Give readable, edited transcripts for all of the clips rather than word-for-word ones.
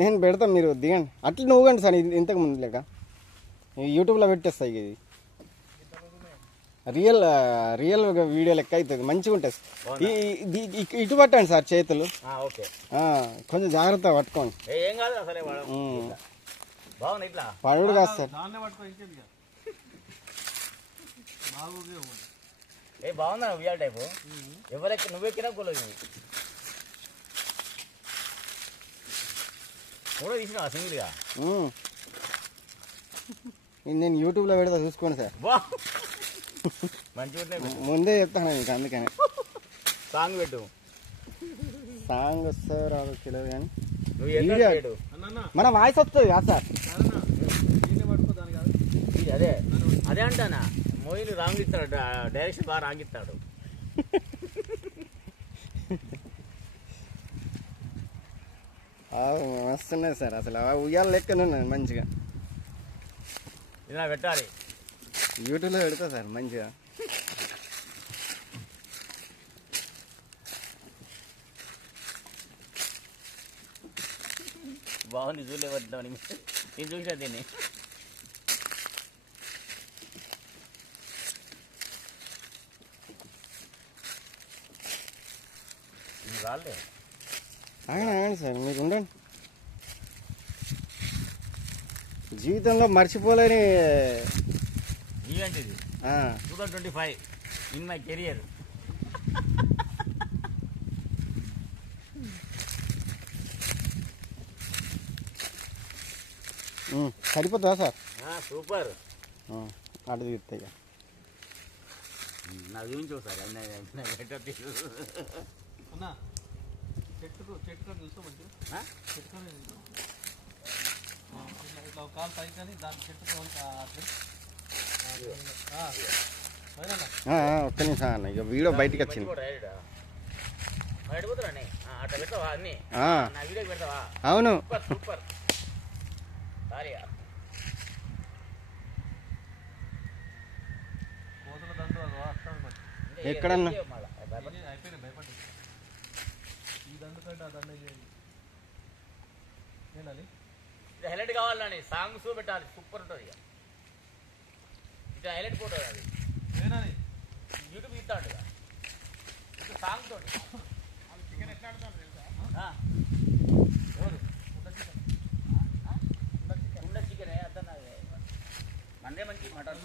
నేను పెడతా, మీరు దిగండి. అట్లా నువ్వుగండి సార్, ఇంతకు ముందు లేక యూట్యూబ్లో పెట్టేస్తాయి. ఇది రియల్ వీడియో లెక్క అవుతుంది, మంచిగా ఉంటుంది. ఇటు పట్టండి సార్ చేతులు, కొంచెం జాగ్రత్తగా పట్టుకోండి. పడుడు కాదు సార్. బాగుందా ఉయ్యాల టైపు? ఎవరెక్కి నువ్వెక్కినా కూలదు. కూడా తీసినా సింగిల్గా. నేను యూట్యూబ్లో పెడతా, చూసుకోండి సార్. మంచిగా ముందే చెప్తాను మీకు, అందుకని. సాంగ్ పెట్టు. సాంగ్ వస్తే రాదు తెలియదు కానీ వీడియో మన వాయిస్ వస్తుంది కదా సార్. అదే అదే అంటానా, మోయిలు రాంగ్ ఇస్తాడు, డైరెక్షన్ బాగా రాంగ్ ఇస్తాడు. వస్తున్నాయి సార్, అసలు ఉయ్యాల లెక్కనే ఉన్నది మంచిగా. ఇలా పెట్టాలి, యూట్యూబ్లో పెడతా సార్ మంచిగా. బాగుంది, చూడలే పడతామని నేను చూసా దీన్ని. రాలే ఆగండి సార్, మీరు ఉండండి. జీవితంలో మర్చిపోలేని ఈవెంట్ ఇది 2025 ఇన్ మై కెరియర్. సరిపోతుందా సార్? సూపర్. అటు తీస్తాయి నాకు చూపించు సార్. చెట్టు చూస్తే మంచిగా ఇట్లా కాలు పైకి కానీ దాని చెట్టు ఒక్క నిమిషం అన్న, ఇక వీడియో బయటకు వచ్చింది. అట్లా పెడతావా అన్ని? నా వీడియో పెడతావా? అవును. సూపర్. ఎక్కడన్నా అయిపోయినా భయపడి ఈ దండు కంటే ఆ దండ ఏంటది? హైలైట్ కావాలని సాంగ్ షో పెట్టాలి, సూపర్ ఉంటుంది. ఇట్లా హైలైట్ ఫోటో అది ఏనాలి యూట్యూబ్ ఇస్తాడు సాంగ్ తోటి. చికెన్ ఎట్లా ఆడుతాడు తెలుసా? కుండ చికెన్ అర్థం మండే మంచి మటన్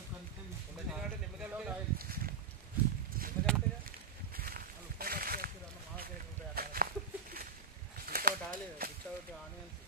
వితౌట్ ఆనియన్స్